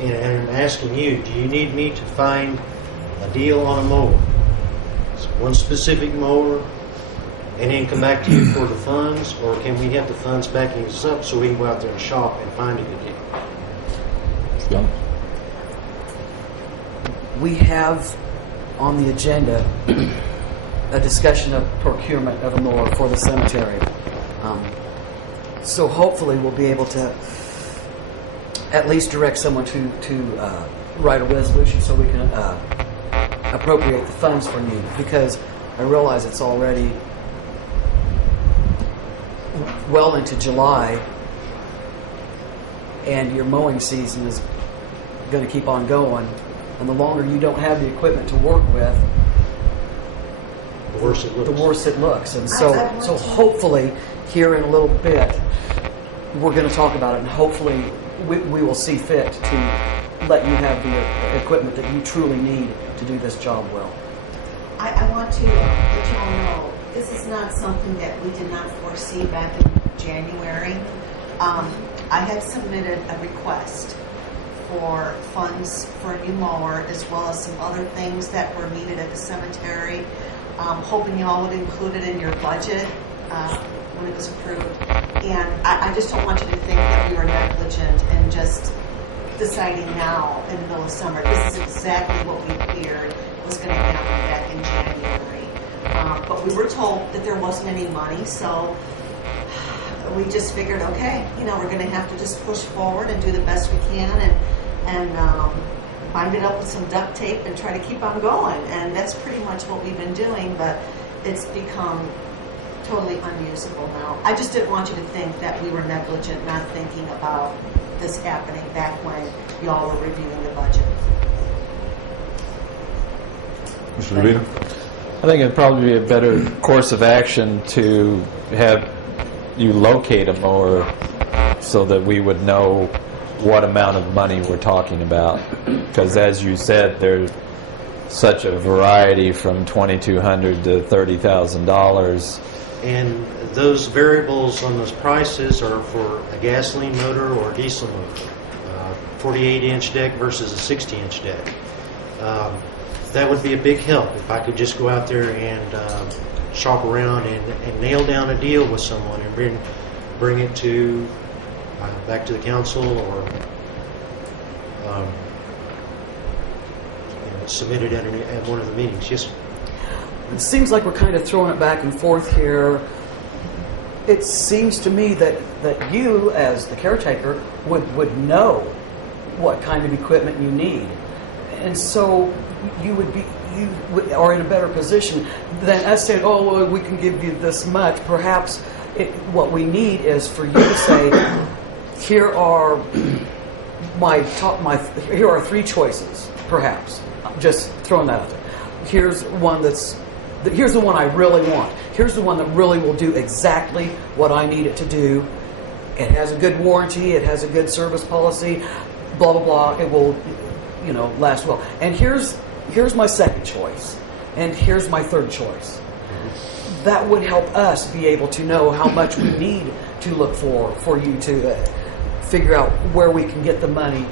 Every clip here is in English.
and I'm asking you, do you need me to find a deal on a mower? It's one specific mower, and then come back to you for the funds, or can we have the funds backing us up so we can go out there and shop and find a good deal? Yeah. We have on the agenda a discussion of procurement of a mower for the cemetery. So hopefully we'll be able to at least direct someone to write a resolution so we can appropriate the funds for you, because I realize it's already well into July and your mowing season is going to keep on going, and the longer you don't have the equipment to work with, The worse it looks. the worse it looks. And so hopefully here in a little bit we're going to talk about it, and hopefully we will see fit to let you have the equipment that you truly need to do this job well. I want to let you all know, this is not something that we did not foresee back in January. I had submitted a request for funds for a new mower, as well as some other things that were needed at the cemetery. Hoping you all would include it in your budget when it was approved. And I just don't want you to think that we were negligent and just deciding now in the middle of summer. This is exactly what we feared was going to happen back in January. But we were told that there wasn't any money, so we just figured, okay, we're going to have to just push forward and do the best we can and bind it up with some duct tape and try to keep on going. And that's pretty much what we've been doing, but it's become totally unusable now. I just didn't want you to think that we were negligent, not thinking about this happening back when y'all were reviewing the budget. Mr. DeVito? I think it'd probably be a better course of action to have you locate a mower so that we would know what amount of money we're talking about. Because as you said, there's such a variety from $2,200 to $30,000. And those variables on those prices are for a gasoline motor or a diesel motor. 48-inch deck versus a 60-inch deck. That would be a big help if I could just go out there and shop around and nail down a deal with someone and bring it to back to the council or submit it at one of the meetings. Yes. It seems like we're kind of throwing it back and forth here. It seems to me that you, as the caretaker, would know what kind of equipment you need, and so you are in a better position than us saying, "Oh, well, we can give you this much." Perhaps what we need is for you to say, "Here are here are three choices." Perhaps just throwing that out there. Here's the one I really want. Here's the one that really will do exactly what I need it to do. It has a good warranty. It has a good service policy. Blah blah blah. It will, last well. And here's my second choice. And here's my third choice. That would help us be able to know how much we need to look for you to figure out where we can get the money.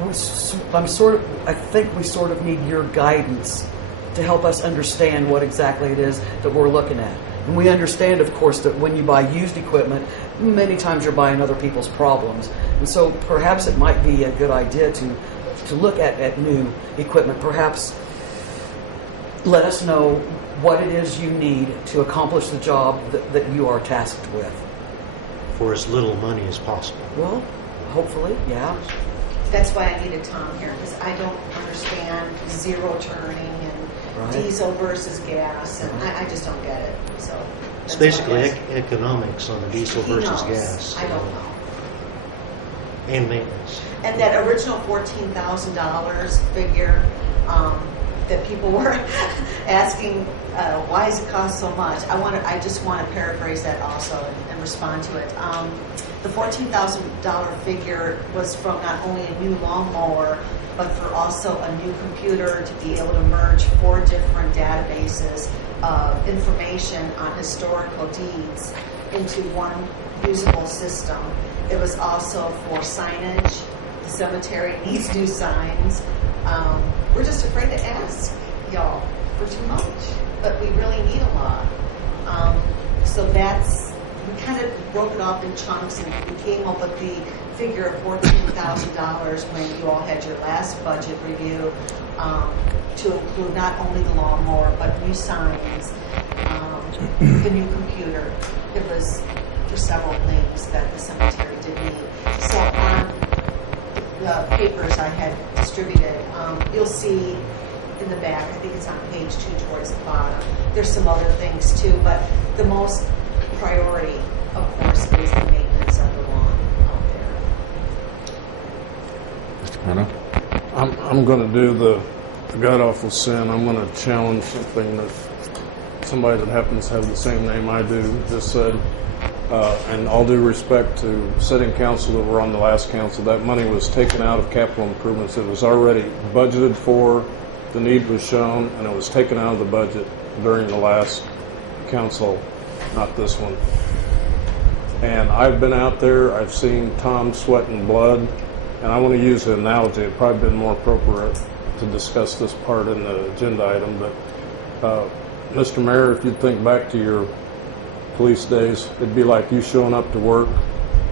I think we sort of need your guidance to help us understand what exactly it is that we're looking at. And we understand, of course, that when you buy used equipment, many times you're buying other people's problems. And so perhaps it might be a good idea to look at new equipment. Perhaps let us know what it is you need to accomplish the job that you are tasked with. For as little money as possible. Well, hopefully, yeah. That's why I needed Tom here, because I don't understand zero turning and diesel versus gas, and I just don't get it. So it's basically economics on the diesel versus gas. I don't know. And maintenance. And that original $14,000 figure that people were asking, why does it cost so much? I just want to paraphrase that also and respond to it. The $14,000 figure was from not only a new lawnmower, but for also a new computer to be able to merge 4 different databases of information on historical deeds into one usable system. It was also for signage, the cemetery needs new signs. We're just afraid to ask y'all for too much, but we really need a lot. So we kind of broke it off in chunks, and we came up with the figure of $14,000 when you all had your last budget review, to include not only the lawnmower, but new signs, the new computer. It was for several things that the cemetery did need. So on the papers I had distributed, you'll see in the back, I think it's on page 2 towards the bottom, there's some other things too, but the most priority, of course, is the maintenance of the lawn out there. Mr. Pano? I'm going to do the god-awful sin. I'm going to challenge something that somebody that happens to have the same name I do just said. And all due respect to sitting council that were on the last council, that money was taken out of capital improvements. It was already budgeted for, the need was shown, and it was taken out of the budget during the last council, not this one. And I've been out there, I've seen Tom sweating blood, and I want to use an analogy. It'd probably been more appropriate to discuss this part in the agenda item, but Mr. Mayor, if you'd think back to your police days, it'd be like you showing up to work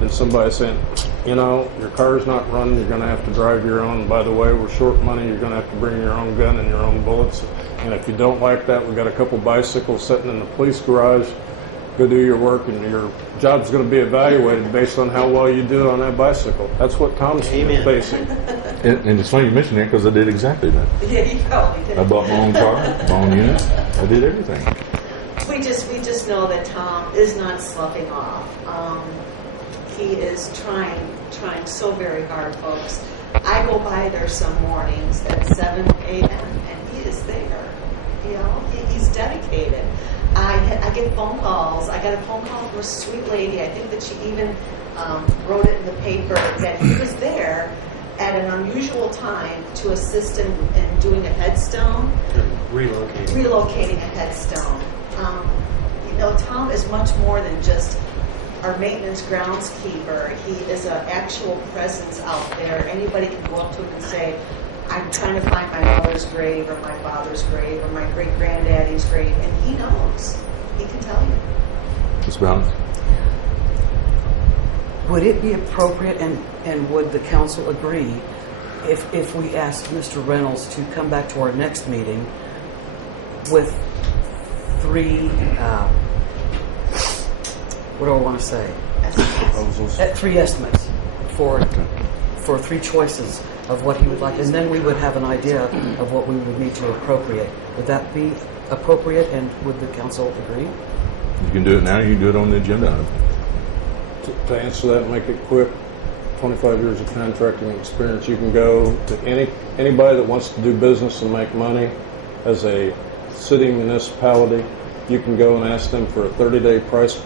and somebody saying, you know, your car's not running, you're going to have to drive your own. By the way, we're short money, you're going to have to bring your own gun and your own bullets. And if you don't like that, we've got a couple bicycles sitting in the police garage. Go do your work, and your job's going to be evaluated based on how well you do on that bicycle. That's what Tom's facing. And it's funny you mention that because I did exactly that. Yeah, you probably did. I bought my own car, my own unit. I did everything. We just know that Tom is not sloughing off. He is trying so very hard, folks. I go by there some mornings at 7 a.m. and he is there. You know, he's dedicated. I get phone calls. I got a phone call from a sweet lady. I think that she even wrote it in the paper that he was there at an unusual time to assist in doing a headstone. Relocating a headstone. You know, Tom is much more than just our maintenance groundskeeper. He is an actual presence out there. Anybody can go up to him and say, I'm trying to find my mother's grave or my father's grave or my great-granddaddy's grave, and he knows. He can tell you. Ms. Brown? Would it be appropriate, and would the council agree, if we asked Mr. Reynolds to come back to our next meeting with three, what do I want to say? Proposals. Three estimates for 3 choices of what he would like, and then we would have an idea of what we would need to appropriate. Would that be appropriate, and would the council agree? You can do it now, you can do it on the agenda. To answer that and make it quick, 25 years of contracting experience, you can go to anybody that wants to do business and make money as a city municipality. You can go and ask them for a 30-day price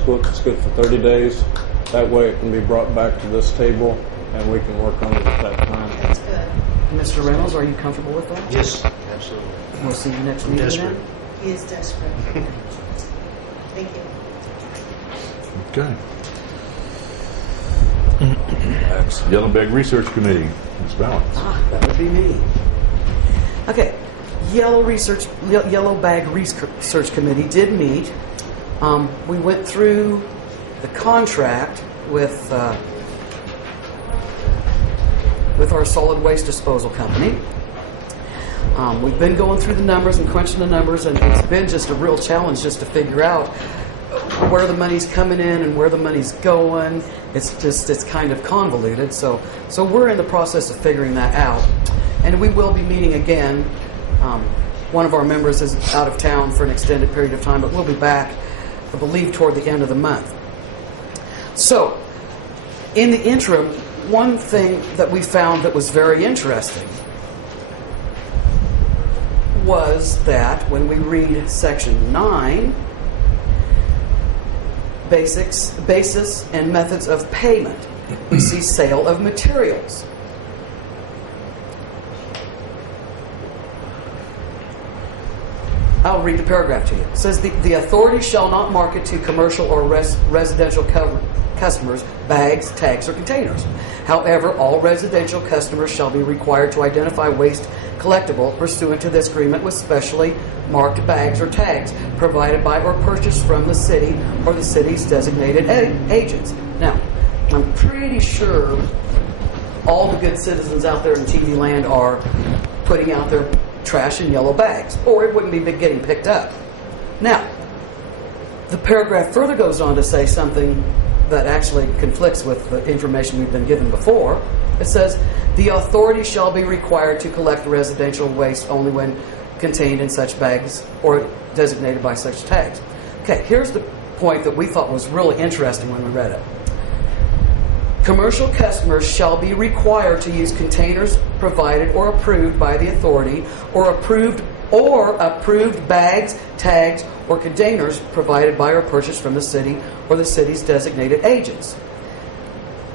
book. It's good for 30 days. That way it can be brought back to this table and we can work on it at that time. That's good. Mr. Reynolds, are you comfortable with that? Yes, absolutely. We'll see you next meeting Desperate. then? He is desperate. Thank you. Okay. That's Yellow Bag Research Committee. Ms. Balance. That would be me. Okay, Yellow Bag Research Committee did meet. We went through the contract with our solid waste disposal company. We've been going through the numbers and crunching the numbers, and it's been just a real challenge just to figure out where the money's coming in and where the money's going. It's kind of convoluted. So we're in the process of figuring that out, and we will be meeting again. One of our members is out of town for an extended period of time, but we'll be back, I believe, toward the end of the month. So, in the interim, one thing that we found that was very interesting was that when we read Section 9, basis and methods of payment, we see sale of materials. I'll read the paragraph to you. It says, the authority shall not market to commercial or residential customers bags, tags, or containers. However, all residential customers shall be required to identify waste collectible pursuant to this agreement with specially marked bags or tags provided by or purchased from the city or the city's designated agents. Now, I'm pretty sure all the good citizens out there in TV land are putting out their trash in yellow bags, or it wouldn't be getting picked up. Now, the paragraph further goes on to say something that actually conflicts with the information we've been given before. It says, the authority shall be required to collect residential waste only when contained in such bags or designated by such tags. Okay, here's the point that we thought was really interesting when we read it. Commercial customers shall be required to use containers provided or approved by the authority or approved bags, tags, or containers provided by or purchased from the city or the city's designated agents.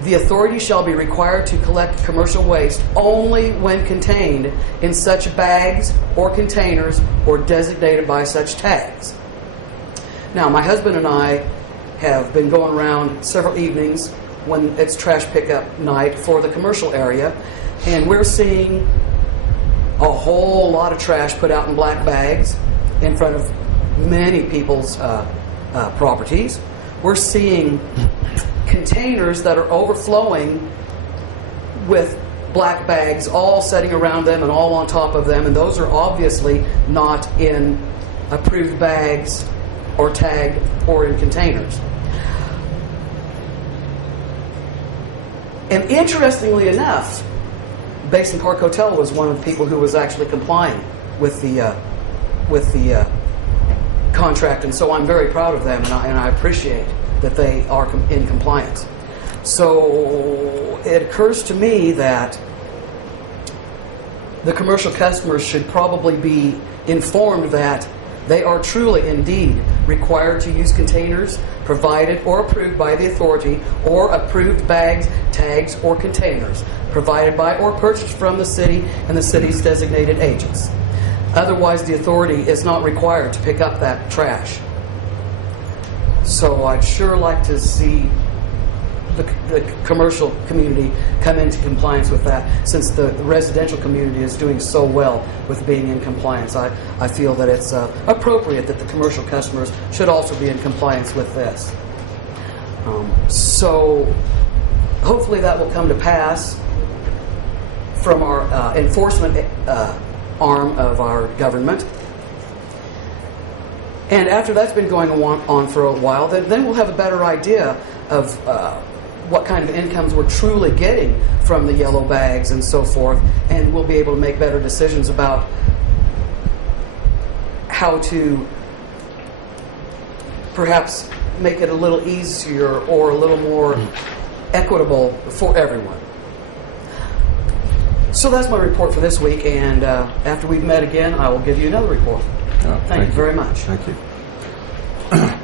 The authority shall be required to collect commercial waste only when contained in such bags or containers or designated by such tags. Now, my husband and I have been going around several evenings when it's trash pickup night for the commercial area, and we're seeing a whole lot of trash put out in black bags in front of many people's properties. We're seeing containers that are overflowing with black bags all sitting around them and all on top of them, and those are obviously not in approved bags or tagged or in containers. And interestingly enough, Basin Park Hotel was one of the people who was actually complying with the contract, and so I'm very proud of them, and I appreciate that they are in compliance. So it occurs to me that the commercial customers should probably be informed that they are truly, indeed, required to use containers provided or approved by the authority or approved bags, tags, or containers provided by or purchased from the city and the city's designated agents. Otherwise, the authority is not required to pick up that trash. So I'd sure like to see the commercial community come into compliance with that, since the residential community is doing so well with being in compliance. I feel that it's appropriate that the commercial customers should also be in compliance with this. So hopefully that will come to pass from our enforcement arm of our government. And after that's been going on for a while, then we'll have a better idea of what kind of incomes we're truly getting from the yellow bags and so forth, and we'll be able to make better decisions about how to perhaps make it a little easier or a little more equitable for everyone. So that's my report for this week, and after we've met again, I will give you another report. Thank you very much. Thank you.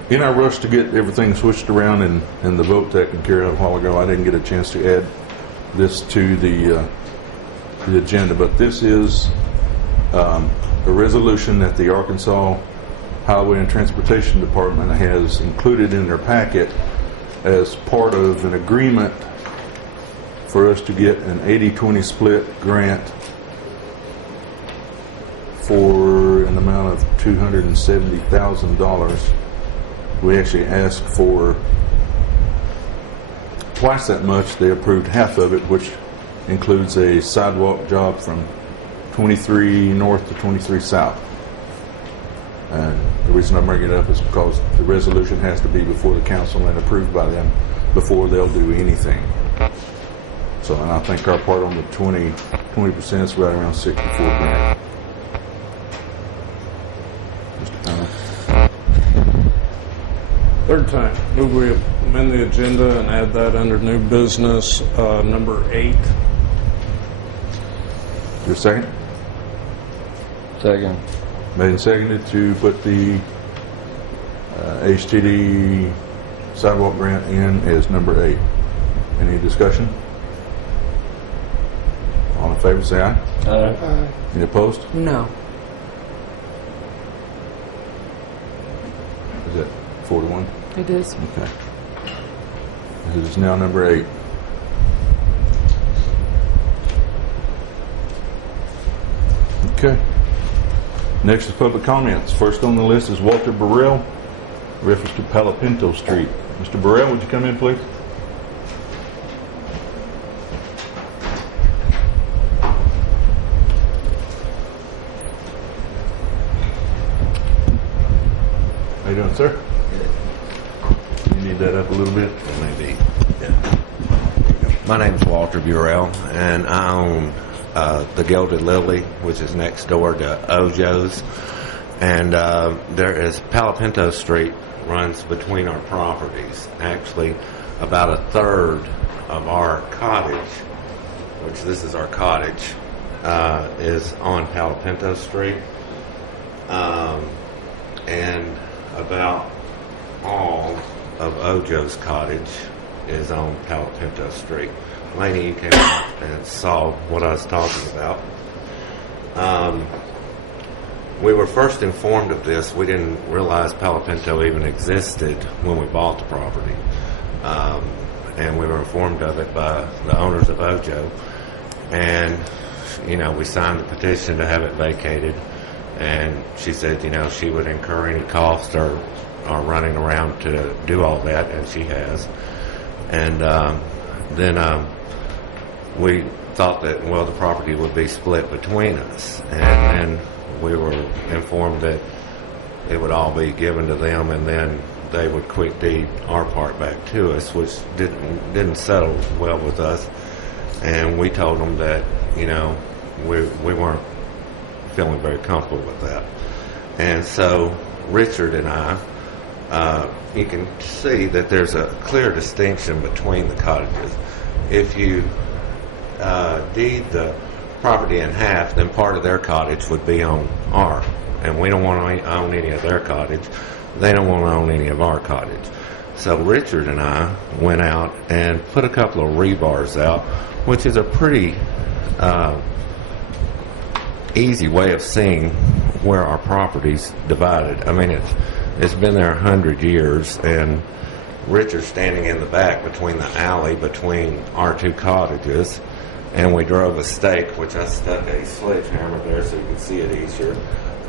In our rush to get everything switched around and the vote taken care of a while ago, I didn't get a chance to add this to the agenda, but this is a resolution that the Arkansas Highway and Transportation Department has included in their packet as part of an agreement for us to get an 80-20 split grant for an amount of $270,000. We actually asked for twice that much. They approved half of it, which includes a sidewalk job from 23 north to 23 south. And the reason I'm bringing it up is because the resolution has to be before the council and approved by them before they'll do anything. So, and I think our part on the 20% is right around $64,000. Third time. Move we amend the agenda and add that under new business number 8. Your second? Second. Made and seconded to put the HTD sidewalk grant in as number 8. Any discussion? All in favor, say aye. Aye. Any opposed? No. Is that 4-1? It is. Okay. This is now number 8. Okay. Next is public comments. First on the list is Walter Burrell, reference to Palo Pinto Street. Mr. Burrell, would you come in, please? How you doing, sir? You need that up a little bit? Maybe. Yeah. My name's Walter Burrell, and I own the Gilded Lily, which is next door to Ojo's. And there is Palo Pinto Street runs between our properties. Actually, about a third of our cottage, which this is our cottage, is on Palo Pinto Street. And about all of Ojo's cottage is on Palo Pinto Street. Laney, you came out and saw what I was talking about. We were first informed of this. We didn't realize Palo Pinto even existed when we bought the property. And we were informed of it by the owners of Ojo. And, we signed the petition to have it vacated. And she said, she would incur any cost or running around to do all that, and she has. And then we thought that, the property would be split between us. And then we were informed that it would all be given to them, and then they would quick deed our part back to us, which didn't settle well with us. And we told them that, we weren't feeling very comfortable with that. And so Richard and I, you can see that there's a clear distinction between the cottages. If you deed the property in half, then part of their cottage would be on our, and we don't want to own any of their cottage. They don't want to own any of our cottage. So Richard and I went out and put a couple of rebars out, which is a pretty easy way of seeing where our property's divided. I mean, it's been there 100 years, and Richard's standing in the back between the alley between our two cottages, and we drove a stake, which I stuck a sledgehammer there so you can see it easier,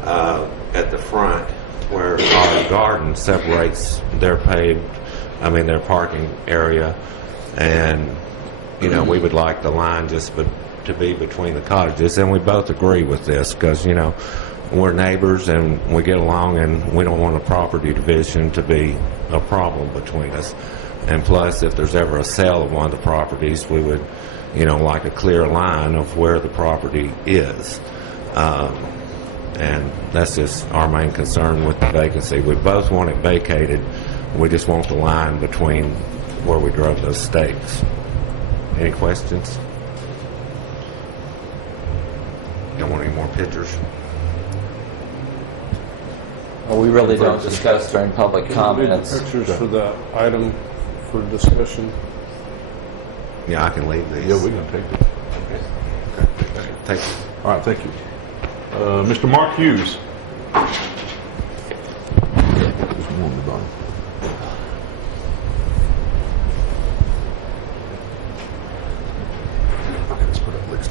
at the front where our garden separates their parking area, and we would like the line just to be between the cottages, and we both agree with this because we're neighbors and we get along, and we don't want a property division to be a problem between us. And plus, if there's ever a sale of one of the properties, we would like a clear line of where the property is. And that's just our main concern with the vacancy. We both want it vacated. We just want the line between where we drove those stakes. Any questions? You don't want any more pictures? Well, we really don't discuss during public comments. Pictures for that item for discussion. Yeah, I can leave these. Yeah, we're going to take it. Okay. Thank you. All right, thank you. Mr. Mark Hughes. Just warm the bottom. Let's put up next.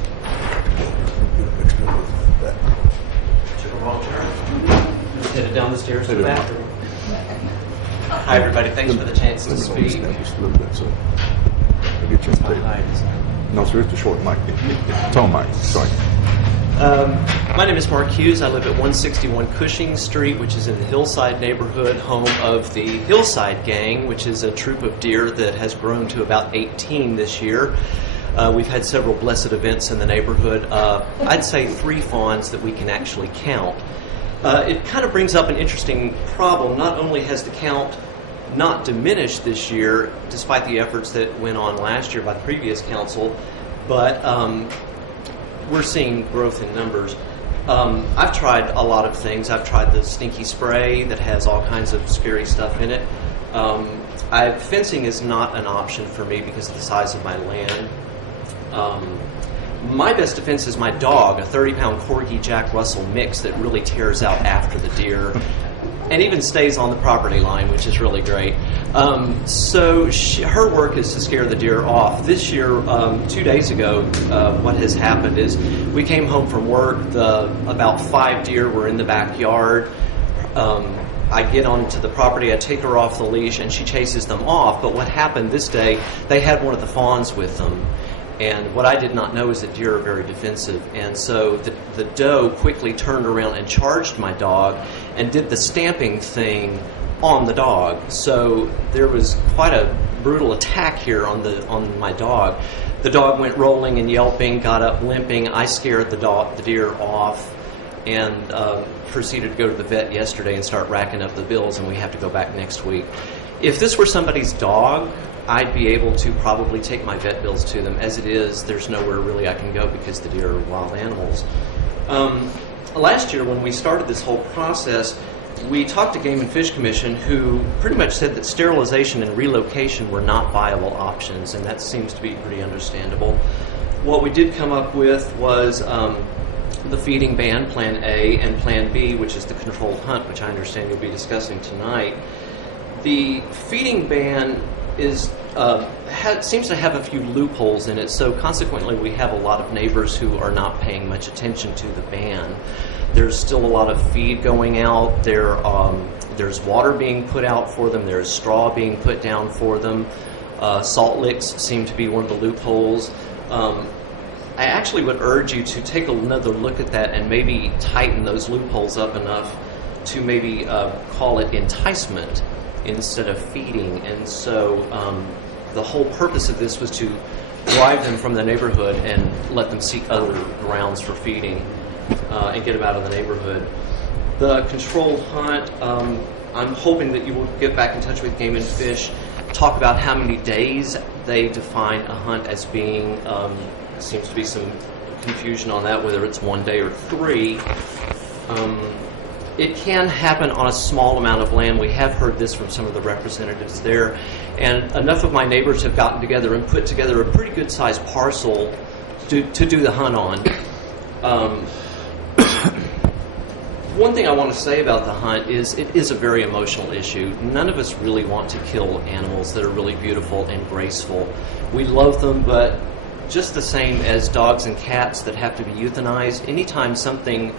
Just headed down the stairs to the bathroom. Hi, everybody. Thanks for the chance to speak. Just a little bit, so I'll get you on tape. No, sir, it's a short mic. Tall mic, sorry. My name is Mark Hughes. I live at 161 Cushing Street, which is in the Hillside neighborhood, home of the Hillside Gang, which is a troop of deer that has grown to about 18 this year. We've had several blessed events in the neighborhood. I'd say 3 fawns that we can actually count. It kind of brings up an interesting problem. Not only has the count not diminished this year, despite the efforts that went on last year by the previous council, but we're seeing growth in numbers. I've tried a lot of things. I've tried the stinky spray that has all kinds of scary stuff in it. Fencing is not an option for me because of the size of my land. My best defense is my dog, a 30-pound Corgi Jack Russell mix that really tears out after the deer and even stays on the property line, which is really great. Her work is to scare the deer off. This year, 2 days ago, what has happened is we came home from work. About 5 deer were in the backyard. I get onto the property, I take her off the leash, and she chases them off. But what happened this day, they had one of the fawns with them. And what I did not know is that deer are very defensive. And so the doe quickly turned around and charged my dog and did the stamping thing on the dog. So there was quite a brutal attack here on my dog. The dog went rolling and yelping, got up limping. I scared the deer off, and proceeded to go to the vet yesterday and start racking up the bills, and we have to go back next week. If this were somebody's dog, I'd be able to probably take my vet bills to them. As it is, there's nowhere really I can go because the deer are wild animals. Last year, when we started this whole process, we talked to Game and Fish Commission, who pretty much said that sterilization and relocation were not viable options, and that seems to be pretty understandable. What we did come up with was the feeding ban, Plan A, and Plan B, which is the controlled hunt, which I understand you'll be discussing tonight. The feeding ban seems to have a few loopholes in it, so consequently we have a lot of neighbors who are not paying much attention to the ban. There's still a lot of feed going out. There's water being put out for them. There's straw being put down for them. Salt licks seem to be one of the loopholes. I actually would urge you to take another look at that and maybe tighten those loopholes up enough to maybe call it enticement instead of feeding. And so the whole purpose of this was to drive them from the neighborhood and let them seek other grounds for feeding and get them out of the neighborhood. The controlled hunt, I'm hoping that you will get back in touch with Game and Fish, talk about how many days they define a hunt as being. Seems to be some confusion on that, whether it's 1 day or 3. It can happen on a small amount of land. We have heard this from some of the representatives there. And enough of my neighbors have gotten together and put together a pretty good-sized parcel to do the hunt on. One thing I want to say about the hunt is it is a very emotional issue. None of us really want to kill animals that are really beautiful and graceful. We love them, but just the same as dogs and cats that have to be euthanized, anytime something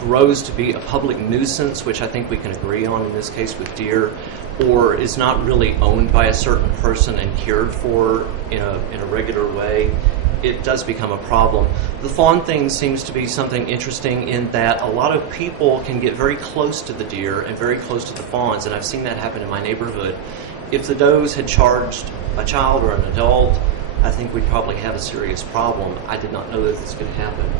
grows to be a public nuisance, which I think we can agree on in this case with deer, or is not really owned by a certain person and cared for in a regular way, it does become a problem. The fawn thing seems to be something interesting in that a lot of people can get very close to the deer and very close to the fawns, and I've seen that happen in my neighborhood. If the does had charged a child or an adult, I think we'd probably have a serious problem. I did not know that this could happen.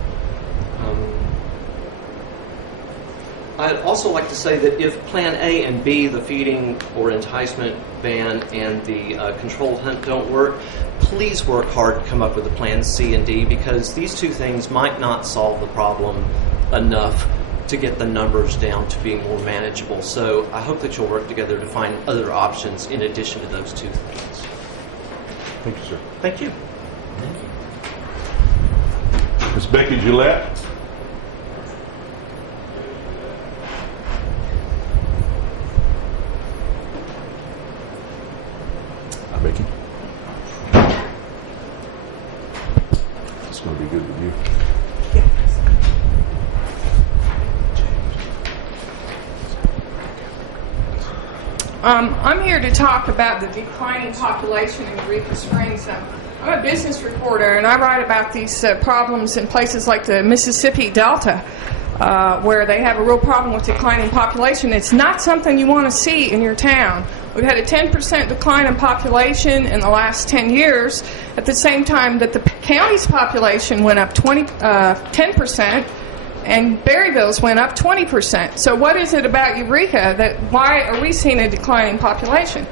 I'd also like to say that if Plan A and B, the feeding or enticement ban and the controlled hunt don't work, please work hard to come up with a Plan C and D, because these two things might not solve the problem enough to get the numbers down to being more manageable. So I hope that you'll work together to find other options in addition to those two things. Thank you, sir. Thank you. Ms. Becky Gillette. Hi, Becky. It's going to be good with you. I'm here to talk about the declining population in Eureka Springs. I'm a business reporter, and I write about these problems in places like the Mississippi Delta, where they have a real problem with declining population. It's not something you want to see in your town. We've had a 10% decline in population in the last 10 years, at the same time that the county's population went up 10%, and Berryville's went up 20%. So what is it about Eureka why are we seeing a declining population?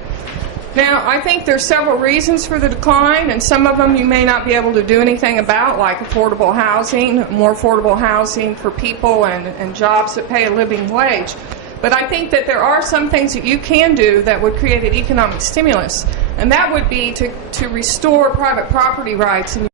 Now, I think there's several reasons for the decline, and some of them you may not be able to do anything about, like affordable housing, more affordable housing for people, and jobs that pay a living wage. But I think that there are some things that you can do that would create an economic stimulus, and that would be to restore private property rights in